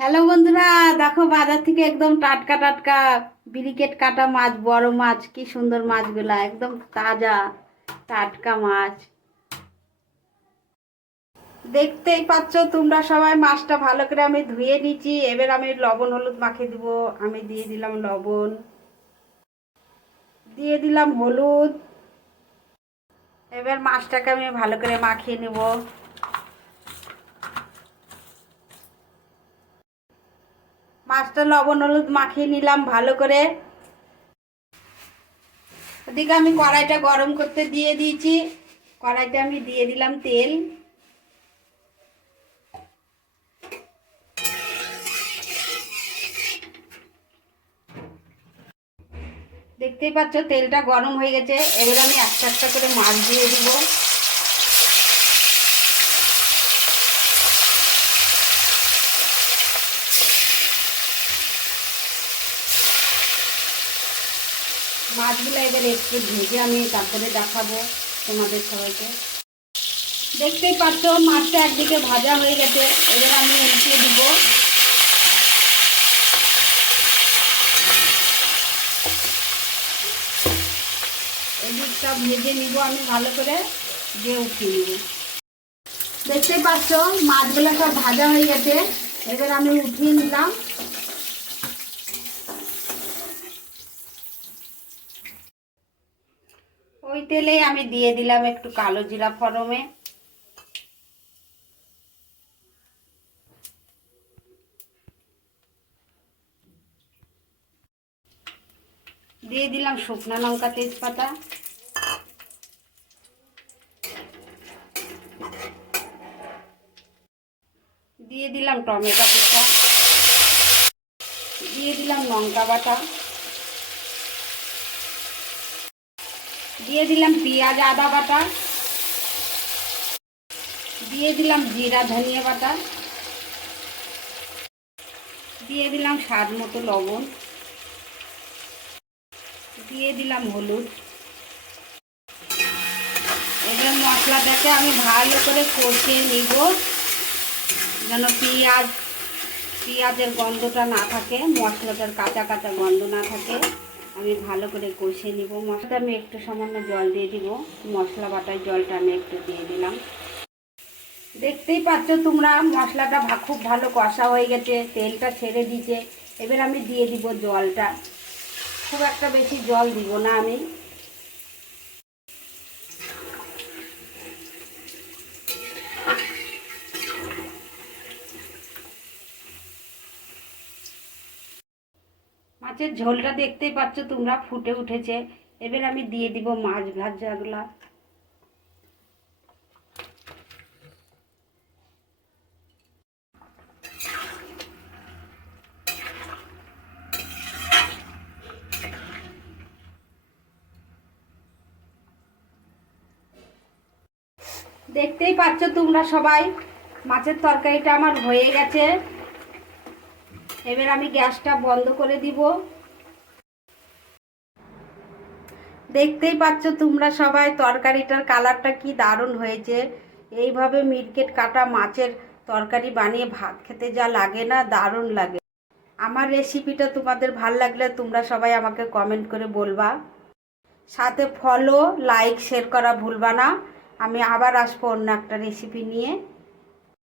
Hello বন্ধুরা, দেখো বাজার থেকে একদম টাটকা টাটকা ব্রিকেট কাটা মাছ, বড় মাছ। কি সুন্দর মাছগুলা, একদম তাজা টাটকা মাছ। দেখতেই পাচ্ছ তোমরা সবাই, মাছটা ভালো করে আমি ধুয়ে নিচ্ছি। এবার আমি লবণ হলুদ মাখিয়ে দিব। আমি দিয়ে দিলাম লবণ, দিয়ে দিলাম হলুদ। এবার মাছটাকে আমি ভালো করে মাখিয়ে নেব। মাছটা লবণ হলুদ মাখিয়ে নিলাম ভালো করে। ওদিকে আমি কড়াইটা গরম করতে দিয়ে দিয়েছি। কড়াইতে আমি দিয়ে দিলাম তেল। দেখতেই পাচ্ছ তেলটা গরম হয়ে গেছে। এবার আমি একটা একটা করে মাছ দিয়ে দিব। মাছগুলো এবার একটু ভেজে আমি তারপরে দেখাবো তোমাদের সবাইকে। দেখতেই পাচ্ছ মাছটা একদিকে ভাজা হয়ে গেছে। এবার আমি উল্টিয়ে দিব। এদিকটা ভেজে নিব আমি ভালো করে, দিয়ে উঠিয়ে নিব। দেখতেই পাচ্ছ মাছগুলো সব ভাজা হয়ে গেছে। এবার আমি উঠিয়ে নিলাম। ওই তেলেই আমি দিয়ে দিলাম একটু কালো জিরা ফোড়নে। দিয়ে দিলাম শুকনো লঙ্কা, তেজপাতা। দিয়ে দিলাম টমেটো কুচা। দিয়ে দিলাম লঙ্কা বাটা। দিয়ে দিলাম পেঁয়াজ আদা বাটা। দিয়ে দিলাম জিরা ধনিয়া বাটা। দিয়ে দিলাম স্বাদ মতো লবণ। দিয়ে দিলাম হলুদ। এবার মশলাটাকে আমি ভালো করে কষিয়ে নিব, যেন পেঁয়াজের গন্ধটা না থাকে, মশলাটার কাঁচা কাঁচা গন্ধ না থাকে। আমি ভালো করে কষিয়ে নিব। মশলাটা আমি একটু সামান্য জল দিয়ে দিব। মশলা বাটার জলটা আমি একটু দিয়ে দিলাম। দেখতেই পাচ্ছ তোমরা মশলাটা খুব ভালো কষা হয়ে গেছে, তেলটা ছেড়ে দিয়েছে। এবার আমি দিয়ে দিব জলটা। খুব একটা বেশি জল দিব না আমি। মাছের ঝোলটা দেখতেই পাচ্ছ তোমরা ফুটে উঠেছে। এবার আমি দিয়ে দিব মাছ ভাজাগুলা। দেখতেই পাচ্ছ তোমরা সবাই, মাছের তরকারিটা আমার হয়ে গেছে। এবার আমি গ্যাসটা বন্ধ করে দিব। দেখতেই পাচ্ছ তোমরা সবাই, তরকারিটার কালারটা কি দারুণ হয়েছে। এইভাবে মিরকেট কাটা মাছের তরকারি বানিয়ে ভাত খেতে যা লাগে না, দারুণ লাগে। আমার রেসিপিটা তোমাদের ভাল লাগলে তোমরা সবাই আমাকে কমেন্ট করে বলবা। সাথে ফলো, লাইক, শেয়ার করা ভুলবা না। আমি আবার আসবো অন্য একটা রেসিপি নিয়ে।